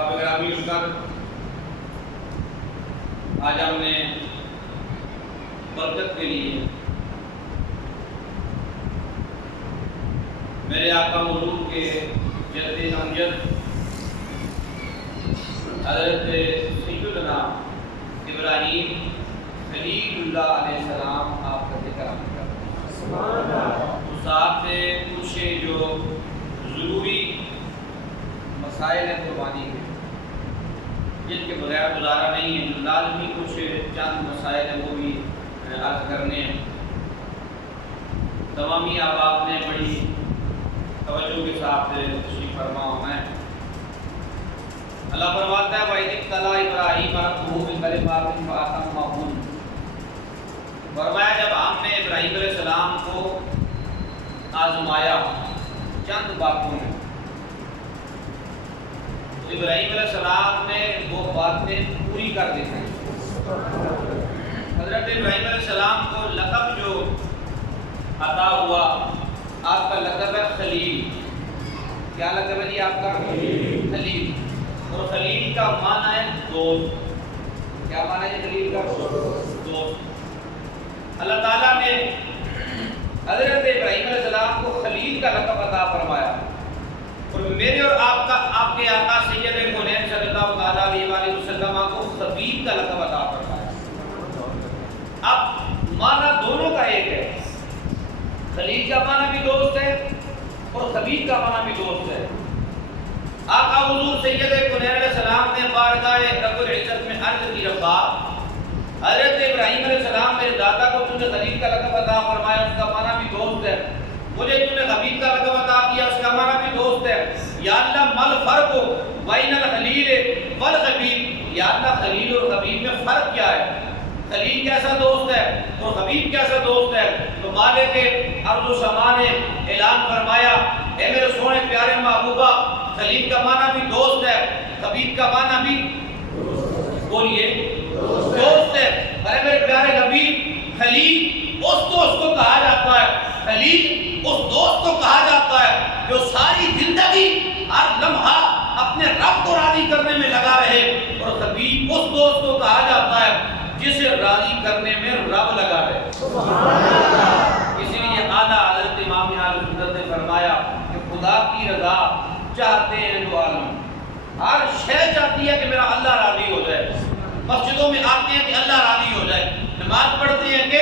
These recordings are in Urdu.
باب گرامی کر آج ہم نے برکت کے لیے میرے آقا حضور کے جد امجد حضرت سیدنا ابراہیم خلیل اللہ علیہ السلام آپ کا ذکر اس آپ سے پوچھے جو ضروری مسائل قربانی کے جن کے بغیر گزارا نہیں ہے، جو لازمی کچھ چند مسائل ہیں وہ بھی عرض کرنے ہیں۔ تمامی آپ نے بڑی توجہ کے ساتھ تشریف فرما ہونا ہے۔ اللہ فرماتا ہے وَإِذِ ابْتَلَىٰ إِبْرَاهِيمَ رَبُّهُ بِكَلِمَاتٍ فَأَتَمَّهُنَّ، فرمایا جب ہم نے ابراہیم علیہ السلام کو آزمایا چند باتوں میں، تو ابراہیم علیہ السلام نے وہ باتیں پوری کر دکھائی۔ حضرت ابراہیم علیہ السلام کو لقب جو عطا ہوا، آپ کا لقب ہے خلیل۔ کیا لقب ہے جی آپ کا؟ خلیل۔ اور خلیل کا معنی ہے دوست۔ کیا معنی ہے خلیل کا؟ دوست۔ اللہ تعالیٰ نے حضرت ابراہیم علیہ السلام کو خلیل کا لقب عطا فرمایا، اور میرے اور آپ کے آقا سید کونین صلی اللہ علیہ وسلم کو خبیب کا لقب عطا فرمایا۔ اب معنی دونوں کا ایک ہے، خلیل کا معنی بھی دوست ہے اور خبیب کا معنی بھی دوست ہے۔ آقا حضور سید کونین علیہ السلام نے بارگاہ رب العزت میں عرض کی، ربا حضرت ابراہیم علیہ السلام میرے دادا کو تم نے خلیل کا لقب عطا فرمایا، اس کا معنی بھی دوست ہے، مجھے تم نے خبیب کا لقب عطا کیا، اس کا معنی بھی دوست ہے۔ یا اللہ مل فرق بین الخلیل والخبیب، یا اللہ خلیل اور خبیب میں فرق کیا ہے؟ خلیل کیسا دوست ہے اور خبیب کیسا دوست ہے؟ تو مالک ارض و سما نے اعلان فرمایا، اے میرے سونے پیارے محبوبہ، خلیل کا معنی بھی دوست ہے، خبیب کا معنی بھی بولیے دوست ہے۔ ارے میرے پیارے حبیب، خلیل اس دوست کو کہا جاتا ہے، خلیل اس دوست کو کہا جاتا ہے جو ساری زندگی ہر لمحہ اپنے رب کو راضی کرنے میں لگا رہے، اور خبیب اس دوست کو کہا جاتا ہے جسے راضی کرنے میں رب لگا رہے۔ اسی لیے اعلیٰ حضرت امام اہل سنت نے فرمایا کہ خدا کی رضا چاہتے ہیں دو عالم، ہر شے چاہتی ہے کہ میرا اللہ راضی ہو جائے۔ مسجدوں میں آتے ہیں کہ اللہ راضی ہو جائے، نماز پڑھتے ہیں کہ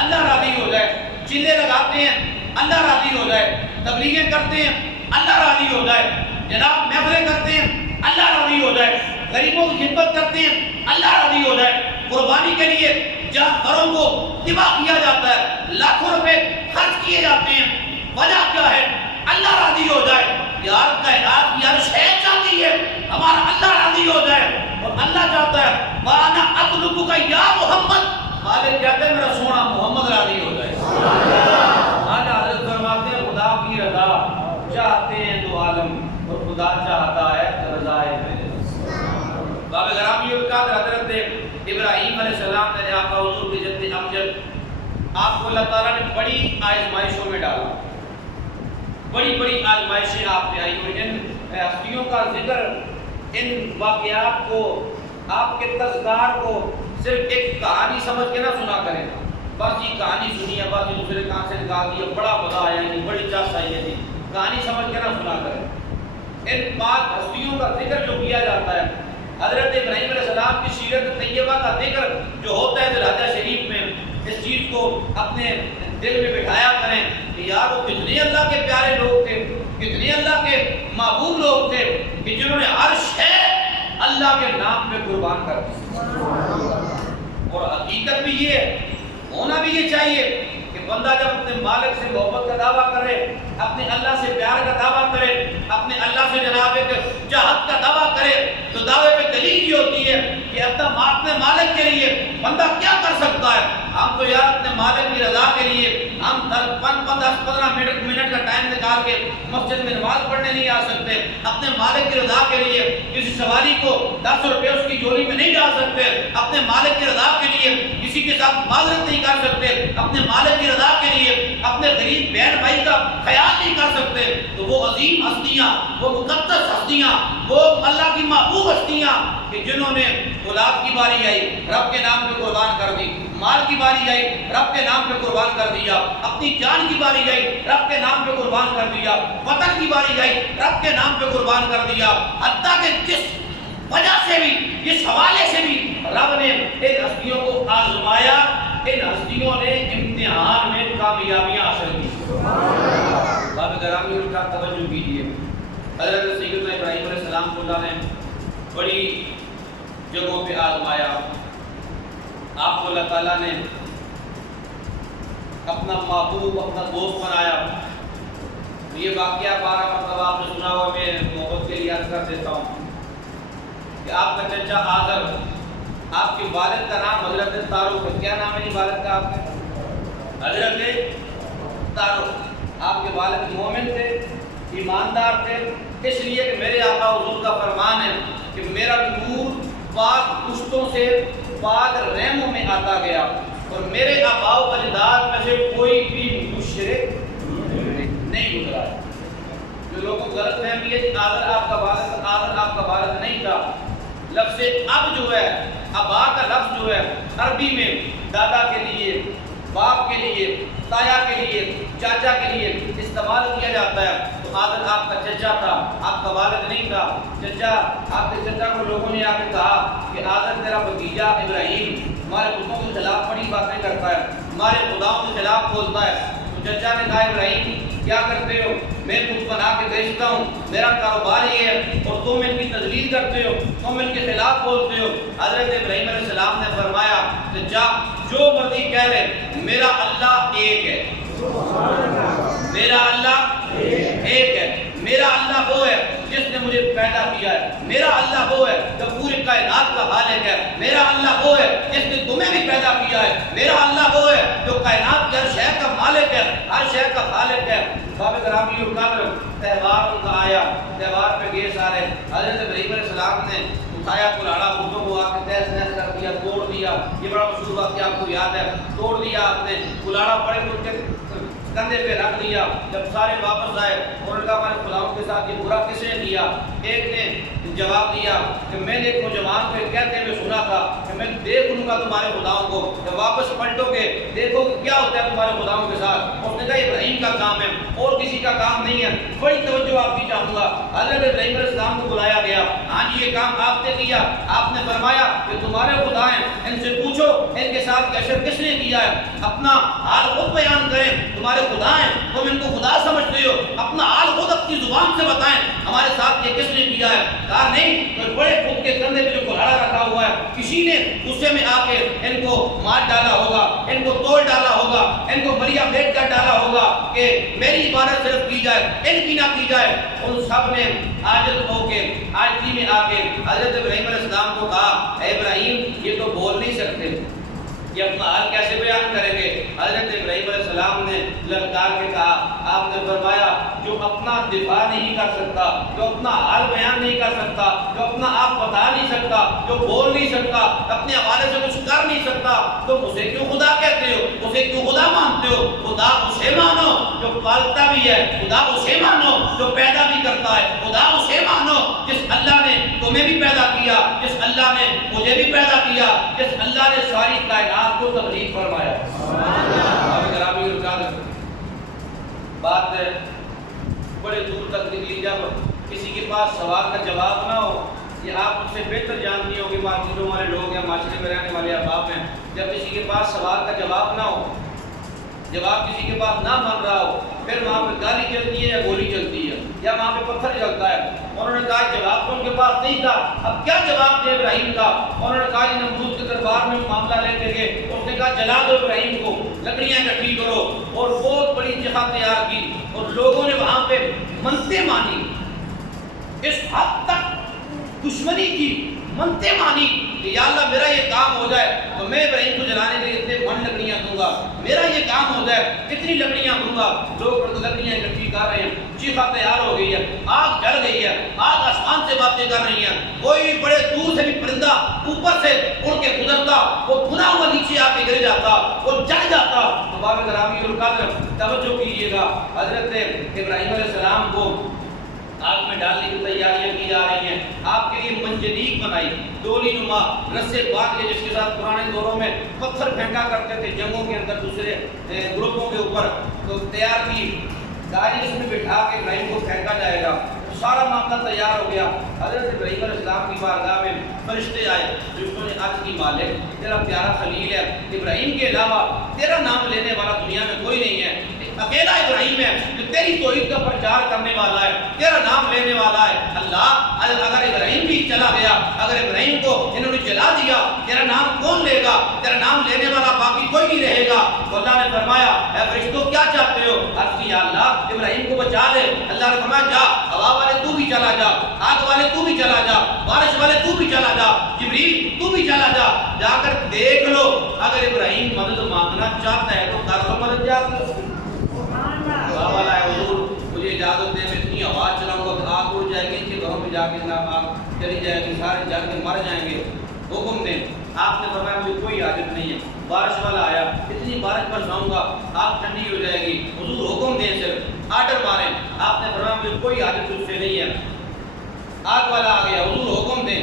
اللہ راضی ہو جائے، چلے لگاتے ہیں اللہ راضی ہو جائے، تبلیغیں کرتے ہیں اللہ راضی ہو جائے، جناب محفلیں کرتے ہیں اللہ راضی ہو جائے، غریبوں کی خدمت کرتے ہیں اللہ راضی ہو جائے، قربانی کے لیے جانوروں کو ذبح کیا جاتا ہے، لاکھوں روپے خرچ کیے جاتے ہیں، وجہ کیا ہے؟ اللہ راضی ہو جائے۔ یار کائنات یار شے چاہتی ہے ہمارا اللہ راضی ہو جائے، اور اللہ چاہتا ہے وانا اطلبک یا محمد، مالک کہتے ہیں میرا سونا محمد راضی ہو جائے۔ آج حضرت فرماتے ہیں خدا کی رضا چاہتے ہیں دو عالم، اور خدا چاہتا ہے رضا میرے۔ باب گرامی القدر حضرت ابراہیم علیہ السلام نے آقا حضور کی جد امجد، آپ کو اللہ تعالیٰ نے بڑی آزمائشوں میں ڈالا، بڑی بڑی آزمائشیں آپ پہ آئی، اور ان ہستیوں کا ذکر، ان واقعات کو، آپ کے تذکار کو صرف ایک کہانی سمجھ کے نہ سنا کریں، بس یہ کہانی سنی ہے، بس یہ دوسرے کان سے نکال دیا، بڑا مزہ آیا، بڑی چاس آئی ہے، کہانی سمجھ کے نہ سنا کریں۔ ان پاک ہستیوں کا ذکر جو کیا جاتا ہے، حضرت ابراہیم علیہ السلام کی سیرت طیبہ کا ذکر جو ہوتا ہے ذوالحجہ شریف میں، اس چیز کو اپنے دل میں بٹھایا کریں کہ یار وہ کتنے اللہ کے پیارے لوگ تھے، کتنے اللہ کے محبوب لوگ تھے کہ جنہوں نے ہر شے اللہ کے نام پہ قربان کر دی۔ اور حقیقت بھی یہ ہے، ہونا بھی یہ چاہیے کہ بندہ جب اپنے مالک سے محبت کا دعویٰ کرے، اپنے اللہ سے پیار کا دعویٰ کرے، اپنے اللہ سے جناب ایک چاہت کا دعویٰ کرے، تو دعوے پہ دلیل یہ ہوتی ہے کہ اپنے مالک کے لیے بندہ کیا کر سکتا ہے۔ ہم تو یار اپنے مالک کی رضا کے لیے ہم 10-15 منٹ کا ٹائم نکال کے مسجد میں نماز پڑھنے نہیں آ سکتے، اپنے مالک کی رضا کے لیے کسی سواری کو 10 روپے اس کی جولی میں نہیں ڈال سکتے، اپنے مالک کی رضا کے لیے کسی کے ساتھ معذرت نہیں کر سکتے، اپنے مالک کی رضا کے لیے اپنے غریب بہن بھائی کا خیال نہیں کر سکتے، تو وہ عظیم ہستیاں، وہ مقدس ہستیاں، وہ اللہ کی محبوب ہستیاں کہ جنہوں نے اولاد کی باری آئی رب کے نام پہ قربان کر دی، مال کی باری آئی رب کے نام پہ قربان کر دیا، اپنی جان کی باری آئی رب کے نام پہ قربان کر دیا، وطن کی باری آئی رب کے نام پہ قربان کر دیا، حتیٰ کہ جس وجہ سے بھی، جس حوالے سے بھی رب نے ان ہستیوں کو آزمایا، ان ہستیوں نے امتحان میں کامیابیاں حاصل کی۔ باب گرامی ان کا توجہ کیجیے، حضرت سیدنا ابراہیم علیہ السلام کو اللہ نے بڑی جگہوں پہ آزمایا، آپ کو اللہ تعالیٰ نے اپنا محبوب، اپنا دوست بنایا۔ یہ واقعہ 12 مرتبہ آپ نے سنا ہوا، میں محبت کے لیے عرض کر دیتا ہوں کہ آپ کا چچا آذر، آپ کے والد کا نام حضرت تاروق ہے۔ کیا نام ہے جی والد کا آپ کا؟ حضرت تاروق۔ آپ کے والد مومن تھے، ایماندار تھے، اس لیے کہ میرے آقا حضور کا فرمان ہے کہ میرا نور پاک پشتوں سے پاک رحموں میں آتا گیا، اور میرے آباء و اجداد میں سے کوئی بھی مشرک نہیں گزرا۔ جو لوگوں کو غلط فہمی ہے کہ آذر آپ کا والد نہیں تھا، لفظ اب جو ہے، ابا کا لفظ جو ہے عربی میں دادا کے لیے، باپ کے لیے، تایا کے لیے، چاچا کے لیے استعمال کیا جاتا ہے۔ تو آذر آپ کا چچا تھا، آپ کا والد نہیں تھا۔ چچا، آپ کے چچا کو لوگوں نے آ کے کہا کہ آذر تیرا بھتیجا ابراہیم ہمارے بتوں کے خلاف بڑی باتیں کرتا ہے، ہمارے خداؤں کے خلاف بولتا ہے۔ تو چچا نے کہا ابراہیم کیا کرتے ہو؟ میں بت بنا کے بیچتا ہوں، میرا کاروبار یہ ہے، اور تم ان کی تذلیل کرتے ہو، تم ان کے خلاف بولتے ہو۔ حضرت ابراہیم علیہ السلام نے فرمایا چچا جو مرضی کہہ لے، میرا اللہ ایک ہے، میرا اللہ ایک ہے، میرا اللہ وہ ہے جس نے مجھے پیدا کیا ہے، میرا اللہ وہ ہے جو پوری کائنات کا خالق ہے، میرا اللہ وہ ہے جس نے تمہیں بھی پیدا کیا ہے، میرا اللہ وہ ہے جو کائنات کے ہر شے کا مالک ہے، ہر شے کا خالق ہے۔ باب گرامی القدر تہوار ان کا آیا، تہوار پہ گئے سارے، حضرت ابراہیم علیہ السلام نے اٹھایا کلاڑا، بتوں کو آ کے تہس نہس کر دیا، توڑ دیا۔ یہ بڑا مشہور واقعہ آپ کو یاد ہے، توڑ دیا آپ نے، کلاڑا بڑے ان کے کندھے پہ رکھ دیا۔ جب سارے واپس آئے انہوں نے کہا ہمارے خداؤں کے ساتھ یہ برا کس نے کیا؟ ایک نے جواب دیا کہ میں نے ایک نوجوان کو کہتے ہوئے سنا تھا کہ میں دیکھ لوں گا تمہارے خداؤں کو، جب واپس پلٹو گے دیکھو کہ کیا ہوتا ہے تمہارے خداؤں کے ساتھ۔ اس نے کہا ابراہیم کا کام ہے اور کسی کا کام نہیں ہے۔ بڑی توجہ آپ کی چاہوں گا، حضرت ابراہیم علیہ السلام کو بلایا گیا، ہاں جی یہ کام آپ نے کیا، آپ نے فرمایا کہ تمہارے خدا ہیں، ان سے پوچھو ان کے ساتھ اشر کس نے کیا ہے، اپنا حال خود بیان کریں، تمہارے خدا ہیں تم ان کو خدا سمجھتے ہو، اپنا حال خود اپنی زبان سے بتائیں، ہمارے ساتھ یہ کس نے کیا ہے؟ کہا نہیں، تو بڑے خود کے کندھے پہ جو کلاڑا رکھا ہوا ہے کسی نے غصے میں آ کے ان کو مار ڈالا ہوگا، ان کو توڑ ڈالا ہوگا، ان کو بلیا پھینک کر ڈالا ہوگا کہ میری عبادت صرف کی جائے، ان کی نہ کی جائے۔ ان سب نے عاجز ہو کے، عاجزی میں آ کے حضرت ابراہیم علیہ السلام کو کہا اے ابراہیم یہ تو بول نہیں سکتے، یہ اپنا حال کیسے بیان کریں گے؟ حضرت ابراہیم علیہ السلام نے للکار کے کہا، آپ نے فرمایا جو اپنا دفاع نہیں کر سکتا، جو اپنا حال بیان نہیں کر سکتا، جو اپنا آپ بتا نہیں سکتا، جو بول نہیں سکتا، اپنے حوالے سے کچھ کر نہیں سکتا، تم اسے کیوں خدا کہتے ہو، اسے کیوں خدا مانتے ہو؟ خدا اسے مانو جو پالتا بھی ہے، خدا اسے مانو جو پیدا بھی کرتا ہے، خدا اسے مانو جس اللہ نے تمہیں بھی پیدا کیا، جس اللہ نے مجھے بھی پیدا کیا، جس اللہ نے ساری کائنات کو تخلیق فرمایا۔ بات بڑے دور تک نکلی، جب کسی کے پاس سوال کا جواب نہ ہو، یہ آپ مجھ سے بہتر جانتی ہوں کہ مارکیٹوں والے لوگ ہیں، معاشرے میں رہنے والے احباب ہیں، جب کسی کے پاس سوال کا جواب نہ ہو، جواب کسی کے پاس نہ بن رہا ہو، پھر وہاں پہ گالی چلتی ہے یا گولی چلتی ہے یا وہاں پہ پتھر چلتا ہے۔ انہوں نے کہا جواب تو ان کے پاس نہیں تھا، اب کیا جواب دے ابراہیم کا؟ انہوں نے کہا یہ نمرود کے دربار میں معاملہ لے کے گئے، اس نے کہا جلا دو ابراہیم کو، لکڑیاں اکٹھی کرو، اور بہت بڑی جگہ تیار کی، اور لوگوں نے وہاں پہ منتیں مانی، اس حد تک دشمنی کی، منتے مانی کہ یا اللہ میرا یہ کام ہو جائے تو میں ابراہیم کو جلانے کے لیے اتنے من لکڑیاں دوں گا، میرا یہ کام ہو جائے کتنی لکڑیاں دوں گا۔ لوگ لکڑیاں اکٹھی کر رہے ہیں، چیخا تیار ہو گئی ہے، آگ جل گئی ہے، آگ آسمان سے باتیں کر رہی ہیں، کوئی بڑے دور سے بھی پرندہ اوپر سے اڑ کے گزرتا، وہ بھنا ہوا نیچے آ کے گر جاتا، وہ جل جاتا۔ باب گرامی القدر توجہ کیجیے گا، حضرت ابراہیم علیہ السلام کو آگ میں ڈالنے کی تیاریاں کی جا رہی ہیں۔ آپ کے لیے منجنیق بنائی، ڈولی نما رسے باندھ کے، جس کے ساتھ پرانے دوروں میں پتھر پھینکا کرتے تھے جنگوں کے اندر دوسرے گروپوں کے اوپر، تو تیار کی گاڑی اس میں بٹھا کے ابراہیم کو پھینکا جائے گا۔ سارا معاملہ تیار ہو گیا۔ حضرت ابراہیم علیہ السلام کی بارگاہ میں فرشتے آئے، فرشتوں نے عرض کی مالک تیرا پیارا خلیل ہے، ابراہیم کے علاوہ تیرا نام لینے والا دنیا میں کوئی نہیں ہے، اکیلا ابراہیم ہے جو تیری توحید کا پرچار کرنے والا ہے، تیرا نام لینے والا ہے۔ اللہ اگر ابراہیم بھی چلا گیا، اگر ابراہیم کو انہوں نے جلا دیا، تیرا نام کون لے گا؟ تیرا نام لینے والا باقی کوئی نہیں رہے گا۔ تو اللہ نے فرمایا اے فرشتوں کیا چاہتے ہو؟ عرض کی یا اللہ ابراہیم کو بچا دے۔ اللہ نے فرمایا جا، ہوا والے تو بھی چلا جا، آگ والے تو بھی چلا جا، بارش والے تو بھی چلا جا، جبریل تو بھی چلا جا، جا کر دیکھ لو اگر ابراہیم مدد مانگنا چاہتا ہے تو کر لو مدد، جا کر والا ہے حضور مجھے اجازت دے، میں اتنی آواز چلاؤں گا کہ آگ اڑ جائے گی، ان کے گھروں میں جا کے جناب آگ چلی جائے گی، سارے جل کے مر جائیں گے۔ حکم دیں۔ آپ نے فرمایا مجھے کوئی حاجت نہیں ہے۔ بارش والا آیا، اتنی بارش برساؤں گا آگ ٹھنڈی ہو جائے گی، حضور حکم دیں، صرف آرڈر ماریں۔ آپ نے فرمایا مجھے کوئی حاجت اس سے نہیں ہے۔ آگ والا آ گیا، حضور حکم دیں،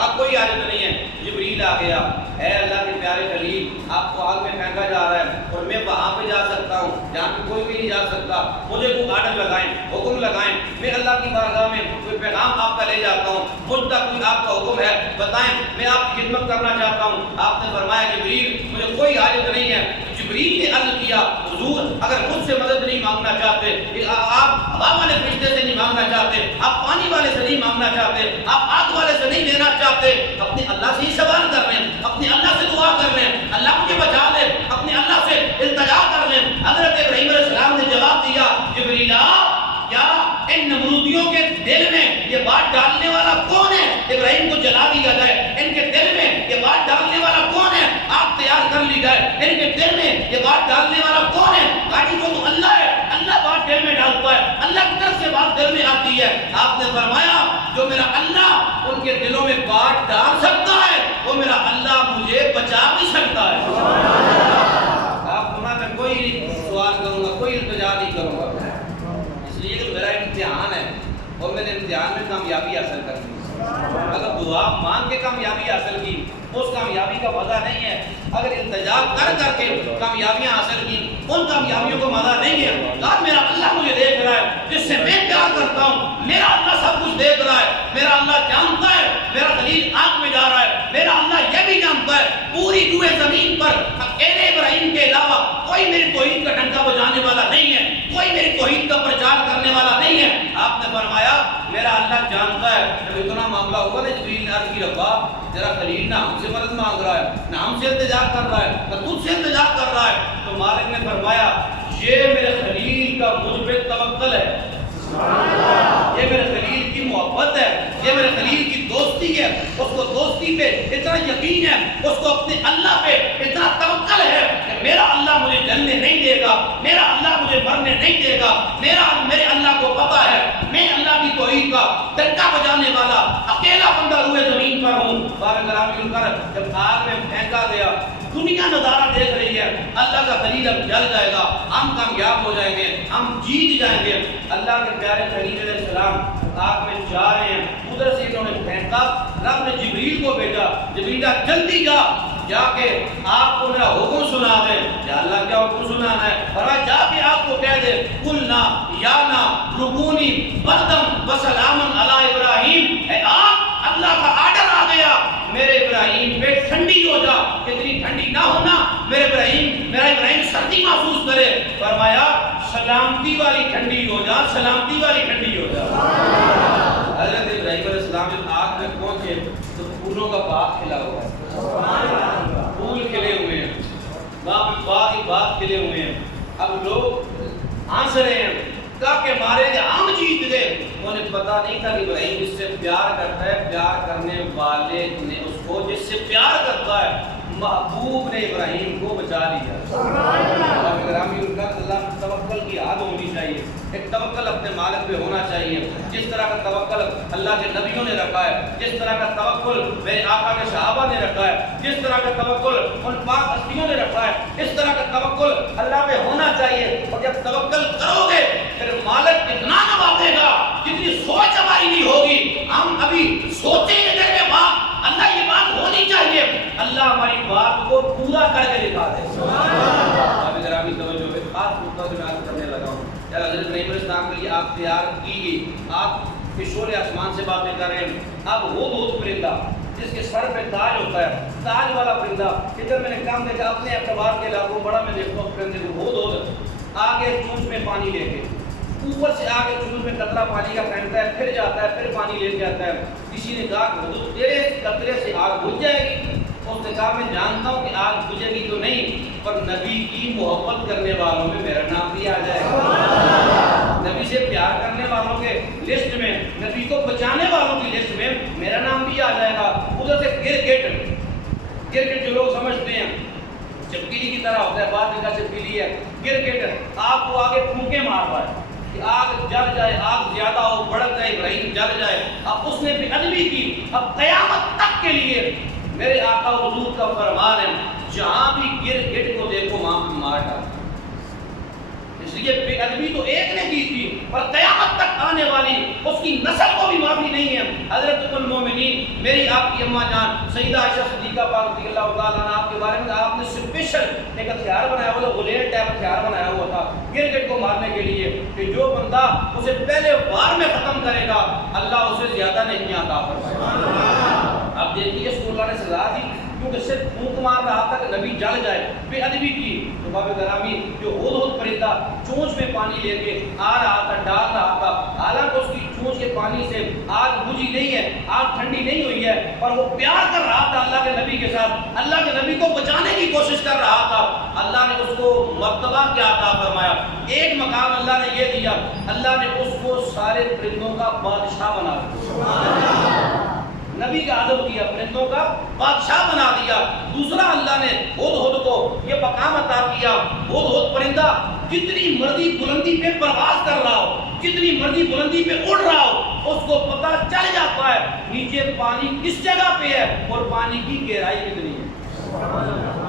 آپ کوئی حاجت نہیں ہے۔ جبریل آ گیا، اے اللہ کے پیارے خلیل آپ کو آگ میں پھینکا جا رہا ہے اور میں وہاں پہ جا سکتا ہوں جہاں پہ کوئی بھی نہیں جا سکتا، مجھے کوئی آرڈر لگائیں، حکم لگائیں، میں اللہ کی بارگاہ میں کوئی پیغام آپ کا لے جاتا ہوں، مجھ تک کوئی آپ کا حکم ہے بتائیں، میں آپ کی خدمت کرنا چاہتا ہوں۔ آپ نے فرمایا جبریل مجھے کوئی حاجت نہیں ہے۔ جبریل نے عرض کیا حضور اگر مجھ سے مدد نہیں مانگنا چاہتے، آپ ہوا والے فرشتے سے نہیں مانگنا چاہتے، آپ پانی والے سے نہیں مانگنا چاہتے، آپ آگ والے سے نہیں لینا چاہتے، اپنے اللہ سے ہی سوال کر لیں، اپنے اللہ سے دعا کر لیں، اللہ مجھے بچا لے، اپنے اللہ سے التجا کر لیں۔ حضرت ابراہیم علیہ السلام نے جواب دیا جبریل کیا ان نمرودیوں کے دل میں یہ بات ڈالنے والا کون ہے ابراہیم کو جلا دیا جائے؟ ان کے دل میں یہ بات ڈالنے والا کون ہے آگ تیار کر لی جائے؟ ان کے دل میں یہ بات ڈالنے والا کون ہے؟ گاڑی کو تو اللہ ہے، اللہ بات دل میں ڈالتا ہے، اللہ کی طرف سے بات دل میں آتی ہے۔ آپ نے فرمایا جو میرا اللہ ان کے دلوں میں بات ڈال سکتا ہے وہ میرا اللہ مجھے بچا بھی سکتا ہے۔ آپ کو میں کوئی سوال کروں گا، کوئی التجا نہیں کروں گا، اس لیے کہ میرا امتحان ہے اور میں نے امتحان میں کامیابی حاصل کرنی ہے۔ اگر دعا مانگ کے کامیابی حاصل کی اس کامیابی کا مزہ نہیں ہے، اگر التجا کر کر کے کامیابیاں حاصل کی ان کامیابیوں کو مزہ نہیں ہے۔ یار میرا اللہ مجھے دیکھ رہا ہے، جس سے میں پیار کرتا ہوں، میرا اللہ سب کچھ دیکھ رہا ہے، میرا اللہ جانتا ہے میرا خلیل آگ میں جا رہا ہے، میرا اللہ یہ بھی جانتا ہے پوری روئے زمین پر اکیلے ابراہیم کے علاوہ کوئی میری توحید کا ڈنکا بجانے والا نہیں ہے، کوئی میری توحید کا پرچار کرنے والا نہیں ہے۔ آپ نے فرمایا میرا اللہ جانتا ہے۔ جب اتنا معاملہ ہوا نا جبریل نے عرض کی ربا تیرا خلیل نہ ہم سے مدد مانگ رہا ہے، نہ ہم سے التجا کر رہا ہے، نہ تجھ سے التجا کر رہا ہے، تو مالک نے فرمایا یہ میرے خلیل کا مجھ پہ توکل ہے، یہ میرے خلیل کی محبت ہے، یہ میرے خلیل کی دوستی ہے، اس کو دوستی پہ اتنا یقین ہے، اس کو اپنے اللہ پہ اتنا توکل ہے کہ میرا اللہ مجھے جلنے نہیں دے گا، میرا اللہ مجھے مرنے نہیں دے گا، میرے اللہ کو پتا ہے میں اللہ کی توحید کا ڈنکا بجانے والا اکیلا بندہ روئے زمین پر ہوں۔ بارہ گرامی کر جب آگ میں پھینکا گیا دنیا نظارہ دیکھ رہی ہے، اللہ کا خلیل اب جل جائے گا، ہم کامیاب ہو جائیں گے، ہم جیت جائیں گے۔ اللہ کے پیارے خلیل علیہ السلام آگ میں جا رہے ہیں، ادھر سے انہوں نے پھینکا، رب نے جبریل کو بھیجا، جبریل جلدی جا کے آپ کو میرا حکم سنا دے۔ یا اللہ کیا حکم سنانا ہے؟ فرمایا جا کے آپ کو کہہ دے قلنا یا نا رکونی بردم وسلام علی ابراہیم، اے آگ اللہ کا آرڈر آ گیا میرے ابراہیم پہ ٹھنڈی ہو جا، اتنی ٹھنڈی نہ ہونا میرا ابراہیم سردی محسوس کرے۔ فرمایا سلامتی والی ٹھنڈی ہو جا، سلامتی والی ٹھنڈی ہو جا۔ حضرت ابراہیم علیہ السلام جب آگ میں پہنچے تو پھولوں کا باغ کھلا ہوا ہے، پھول کھلے ہوئے ہیں، وہاں پہ باغ ہی باغ کھلے ہوئے ہیں۔ اب لوگ ہنس رہے ہیں، کہا کہ مارے گے ہم جیت گئے. انہیں پتا نہیں تھا کہ ابراہیم اس سے پیار کرتا ہے, پیار کرنے والے نے اس کو جس سے پیار کرتا ہے محبوب نے ابراہیم کو بچا لیا. اللہ توکل کی عادت ہونی چاہیے, ایک توکل اپنے مالک پہ ہونا چاہیے. جس طرح کا توکل اللہ کے نبیوں نے رکھا ہے, جس طرح کا توکل میرے آقا کے صحابہ نے رکھا ہے, جس طرح کا توکل ان پاک ہستیوں نے رکھا ہے, اس طرح کا توکل اللہ پہ ہونا چاہیے. اور جب توکل کرو گے پھر مالک اتنا نوازے گا جتنی سوچ ہماری نہیں ہوگی. ہم ابھی سوچیں گے کہ واہ اللہ یہ بات ہونی چاہیے, اللہ ہماری بات کو پورا کر کے دکھا دے. ابھی ذرا بھی توجہ ہے, خاص نقطہ سے میں کرنے لگا ہوں. حضرت ابراہیم علیہ السلام کے لیے آپ تیار کی, آپ کے شعلے آسمان سے باتیں کر رہے ہیں. اب ہدہد پرندہ جس کے سر پہ تاج ہوتا ہے, تاج والا پرندہ, ادھر میں نے کام دیکھا اپنے اعتبار کے علاقوں بڑا میں دیکھتا ہوں پرندے کو, ہدہد آگے چونچ میں پانی لے کے, اوپر سے آگے چونچ میں قطرہ پانی کا پھینکتا ہے, پھر جاتا ہے, پھر پانی لے کے آتا ہے. کسی نے کہا کہ ہدہد تیرے قطرے سے آگ بجھ جائے گی. اس نے کہا میں جانتا ہوں کہ آگ بجھے گی تو نہیں, پر نبی کی محبت کرنے والوں میں میرا نام بھی آ جائے گا. نبی سے پیار کرنے والوں کے لسٹ میں, نبی کو بچانے والوں کی لسٹ میں میرا نام بھی آ جائے گا. ادھر سے گرگٹ جو لوگ سمجھتے ہیں چپکیلی کی طرح ہوتا ہے, بات کا چپکیلی ہے. گرگٹ آپ کو آگے پھونکے مار رہا ہے کہ آگ جل جائے, آگ زیادہ ہو, بڑھ جائے, ابراہیم جل جائے. اب اس نے بے ادبی کی. اب قیامت تک کے لیے میرے آقا حضور کا فرمان ہے جہاں بھی گرگٹ کو دیکھو وہاں پہ مار ڈالو. اس لیے بے ادبی تو ایک نے کی تھی, پر قیامت تک آنے والی اس کی نسل کو بھی معافی نہیں ہے. حضرت ام المومنین میری آپ کی اماں جان سیدہ عائشہ صدیقہ پاک رضی اللہ تعالیٰ عنہا, آپ کے بارے میں آپ نے اسپیشل ایک ہتھیار بنایا ہوا تھا, غلیل ٹائپ ہتھیار بنایا ہوا تھا گرگٹ کو مارنے کے لیے, کہ جو بندہ اسے پہلے وار میں ختم کرے گا اللہ اسے زیادہ نہیں عطا فرمائے گا. اب دیکھیے اس کو اللہ نے سزا دی کیونکہ صرف پھونک مار رہا تھا کہ نبی جل جائے, بے ادبی کی. تو باب گرامی جو ہدہد پرندہ چونچ میں پانی لے کے آ رہا تھا, ڈال رہا تھا, حالانکہ اس کی چونچ کے پانی سے آگ بجھی نہیں ہے, آگ ٹھنڈی نہیں ہوئی ہے, پر وہ پیار کر رہا تھا اللہ کے نبی کے ساتھ, اللہ کے نبی کو بچانے کی کوشش کر رہا تھا. اللہ نے اس کو مرتبہ کیا عطا فرمایا, ایک مقام اللہ نے یہ دیا, اللہ نے اس کو سارے پرندوں کا بادشاہ بنا دیا. نبی کا ادب کیا, پرندوں کا بادشاہ بنا دیا. دوسرا اللہ نے ہدہد کو یہ مقام عطا کیا, ہدہد پرندہ جتنی مرضی بلندی پہ پرواز کر رہا ہو, جتنی مرضی بلندی پہ اڑ رہا ہو, اس کو پتہ چل جاتا ہے نیچے پانی کس جگہ پہ ہے اور پانی کی گہرائی کتنی ہے.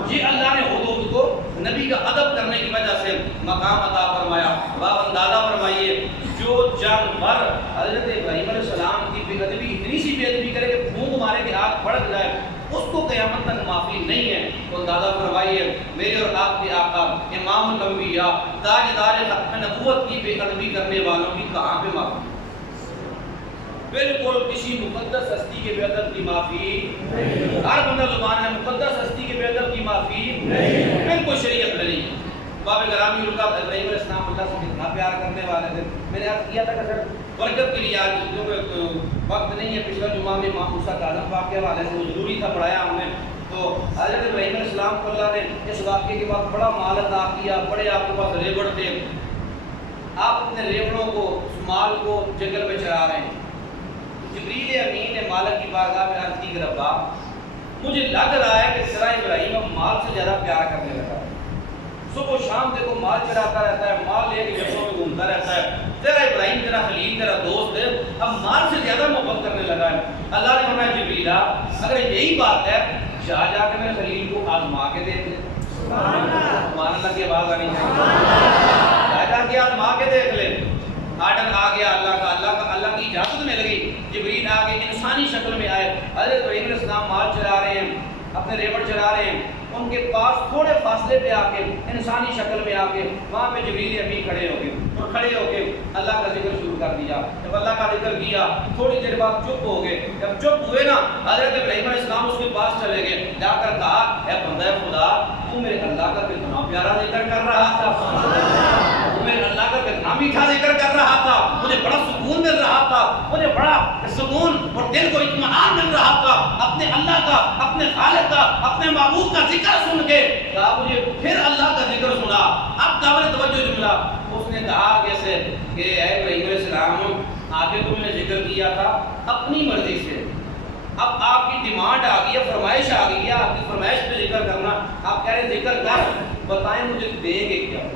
یہ اللہ نے ہدہد کو نبی کا ادب کرنے کی وجہ سے مقام عطا فرمایا. آپ اندازہ فرمائیے جو جانور حضرت ابراہیم علیہ السلام کی بے ادبی اتنی سی بے ادبی کرے کہ پھونک مارے کہ آگ بھڑک جائے, اس کو قیامت تک معافی نہیں ہے. تو اندازہ فرمائیے میرے اور آپ کے آقا امام الانبیاء تاجدار ختم نبوت کی بے ادبی کرنے والوں کی کہاں پہ معافی؟ بالکل کسی مقدس ہستی کے بے ادب کی معافی نہیں. ہر بندہ زبان ہے مقدس ہستی کے بے ادب کی معافی نہیں, بالکل شریعت میں نہیں. باب گرامی ابراہیم علیہ السلام اللہ سے کتنا پیار کرنے والے تھے. میں نے عرض کیا تھا کہ سر برکت کے لیے آج جو وقت نہیں ہے, پچھلا جمعہ میں امام موسیٰ کاظم واقعہ والے سے وہ ضروری تھا پڑھایا ہم نے. تو حضرت ابراہیم علیہ السلام کو اللہ نے اس واقعے کے بعد بڑا مال عطا کیا, بڑے آپ کے پاس ریوڑ تھے, آپ اپنے ریوڑوں کو اس مال کو جنگل میں چرا رہے ہیں. جبریل امین نے مالک کی بارگاہ میں عرض کی کہ ربا مجھے لگ رہا ہے کہ تیرا ابراہیم اب مال سے زیادہ پیار کرنے لگا ہے. صبح و شام دیکھو مال چراتا رہتا ہے, مال لے کے جنگلوں میں گھومتا رہتا ہے. تیرا ابراہیم تیرا خلیل تیرا دوست ہے, اب مال سے زیادہ محبت کرنے لگا ہے. اللہ نے فرمایا جبریل اگر یہی بات ہے جا کے میرے خلیل کو آزما کے دیکھ لے. سبحان اللہ کی آواز آنی چاہیے. جا کے آزما کے دیکھ لے. آرڈر آ گیا اللہ کی اجازت میں لگی. جبریل آگے انسانی شکل میں آئے. حضرت ابراہیم علیہ السلام مال چلا رہے ہیں, اپنے ریوڑ چلا رہے ہیں. ان کے پاس تھوڑے فاصلے پہ آ کے انسانی شکل میں آ کے وہاں پہ جبریل امین کھڑے ہو گئے اور کھڑے ہو کے اللہ کا ذکر شروع کر دیا. جب اللہ کا ذکر کیا تھوڑی دیر بعد چپ ہو گئے. جب چپ ہوئے نا حضرت ابراہیم علیہ السلام اس کے پاس چلے گئے, جا کر کہا اے بندہ خدا تو میرے اللہ کا کتنا پیارا ذکر کر رہا تھا, میرے اللہ کا کتنا میٹھا ذکر کر رہا تھا, مجھے بڑا سکون مل رہا تھا, مجھے بڑا سکون اور دل کو اطمینان مل رہا تھا اپنے اللہ کا, اپنے خالق کا, اپنے معبود کا ذکر سن کے. کہا مجھے پھر اللہ کا ذکر سنا. اب قابل توجہ جملہ اس نے کہا کہ اے ابراہیم علیہ السلام آگے تو میں نے ذکر کیا تھا اپنی مرضی سے، اب آپ کی ڈیمانڈ آ گئی ہے، فرمائش آ گئی ہے، آپ کی فرمائش پہ ذکر کرنا، آپ کہہ رہے ہیں ذکر کر، بتائیں مجھے دیں گے کیا؟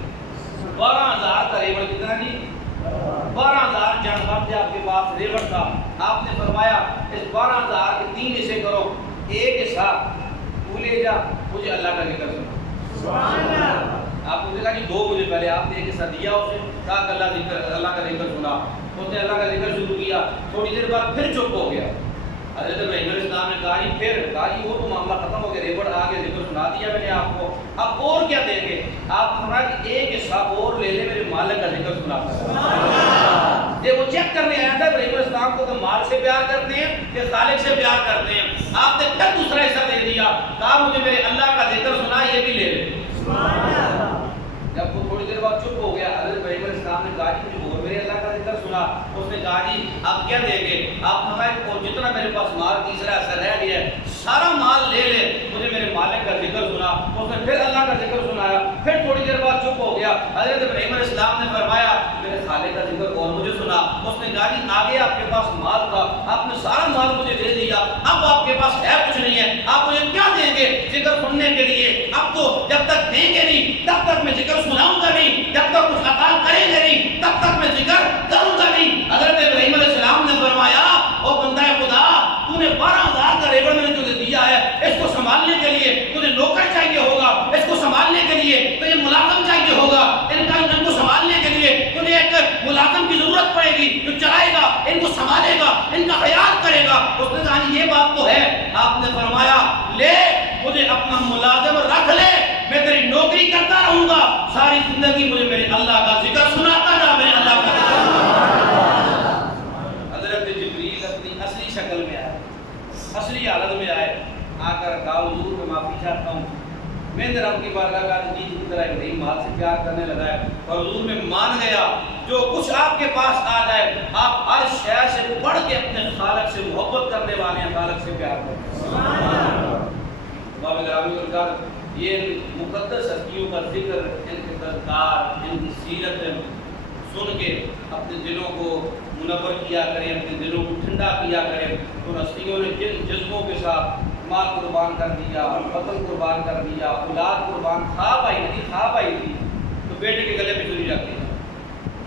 12,000 کا ریوڑ کتنا جی؟ 12,000 جان بات آپ کے پاس ریوڑ تھا، آپ نے فرمایا اس 12,000 کے 3 حصے کرو، ایک حصہ تو لے جا، مجھے اللہ کا ذکر سنا۔ سبحان اللہ۔ آپ نے کہا جی 2 مجھے پہلے، آپ نے ایک حصہ دیا اسے، کہا کہ اللہ کا ذکر سنا، اس نے اللہ کا ذکر شروع کیا، تھوڑی دیر بعد پھر چپ ہو گیا۔ حضرت ابراہیم علیہ السلام نے کہا جی وہ تو معاملہ ختم ہو گیا، ریوڑ آگے ذکر سنا دیا میں نے آپ کو، اب اور کیا دیں گے؟ آپ نے فرمایا کہ ایک حصہ اور لے لے، میرے مالک کا ذکر سنا کر۔ یہ وہ چیک کرنے آیا تھا ابراہیم علیہ السلام کو کہ مال سے پیار کرتے ہیں کہ خالق سے پیار کرتے ہیں، آپ نے پھر دوسرا حصہ دے دیا، کہا مجھے میرے اللہ کا ذکر سنا، یہ بھی لے لے۔ جب وہ تھوڑی دیر بعد چپ ہو گیا، حضرت ابراہیم علیہ السلام نے کہا جی مجھے اور میرے اللہ کا ذکر سنا، اس نے کہا جی آپ کیا دیں گے؟ آپ نے کہا جتنا میرے پاس مال تیسرا حصہ رہ گیا ہے سارا مال لے لے، مجھے میرے مالک کا ذکر سنا، اس نے پھر اللہ کا ذکر سنایا، پھر تھوڑی دیر بعد چپ ہو گیا، حضرت ابراہیم علیہ السلام نے فرمایا میرے خالق کا ذکر اور مجھے سنا، اس نے کہا جی آگے آپ کے پاس مال تھا، آپ نے سارا مال مجھے دے دیا، اب آپ کے پاس ہے کچھ نہیں ہے، آپ مجھے کیا دیں گے ذکر سننے کے لیے؟ اب تو جب تک دیں گے نہیں تب تک میں ذکر سناؤں گا نہیں، جب تک کچھ عطا کریں گے نہیں تب تک میں ذکر کروں گا نہیں۔ حضرت ابراہیم علیہ السلام نے فرمایا او بندہ خدا، تو نے 12,000 کا ریوڑ میں نے تجھے دیا ہے، اس کو سنبھالنے کے لیے تجھے نوکر چاہیے ہوگا، اس کو سنبھالنے کے لیے تجھے ملازم چاہیے ہوگا، ان کو سنبھالنے کے لیے تجھے ایک ملازم کی ضرورت پڑے گی جو چلائے گا، ان کو سنبھالے گا، ان کا خیال کرے گا۔ اس نے کہا یہ بات تو ہے، آپ نے فرمایا لے مجھے اپنا ملازم رکھ لے، میں تیری نوکری کرتا رہوں گا، ساری زندگی مجھے میرے اللہ کا ذکر سناتا جا، میرے اللہ کا حضرت جبریل اپنی اصلی شکل میں آئے، اصلی حالت میں آئے، آ کر کہا حضور میں معافی چاہتا ہوں، میں نے رب کی بارگاہ کا نزدیک کی طرح ابراہیم مال سے پیار کرنے لگا ہے، اور حضور میں مان گیا جو کچھ آپ کے پاس آ جائے آپ ہر شے سے بڑھ کے اپنے خالق سے محبت کرنے والے ہیں، خالق سے پیار کرتے ہیں۔ بابا گرامی ارکان، یہ مقدس ہستیوں کا ذکر، ان کے تذکار، ان کی سیرت سن کے اپنے دلوں کو منور کیا کریں، اپنے دلوں کو ٹھنڈا کیا کریں۔ ان ہستیوں نے جن جذبوں کے ساتھ مال قربان کر دیا، وطن قربان کر دیا، اولاد قربان، خواب آئی تھی تو بیٹے کے گلے پہ چوری رکھ دی۔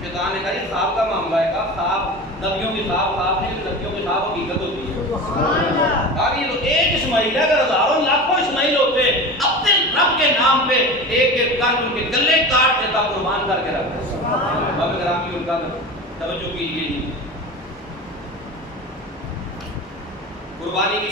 شیطان نے کہا یہ خواب کا معاملہ ہے، کہا خواب نبیوں کی خواب نہیں، نبیوں کی خواب حقیقت ہوتی ہے۔ کہا کہ یہ تو ایک اسماعیل ہے، اگر ہزاروں لاکھوں اسماعیل ہوتے اپنے رب کے نام پہ ایک ایک کر ان کے گلے کاٹ دیتا، قربان کر کے رکھ دیتا۔ بابا گرامی ان کا توجہ کیجیے، قربانی کی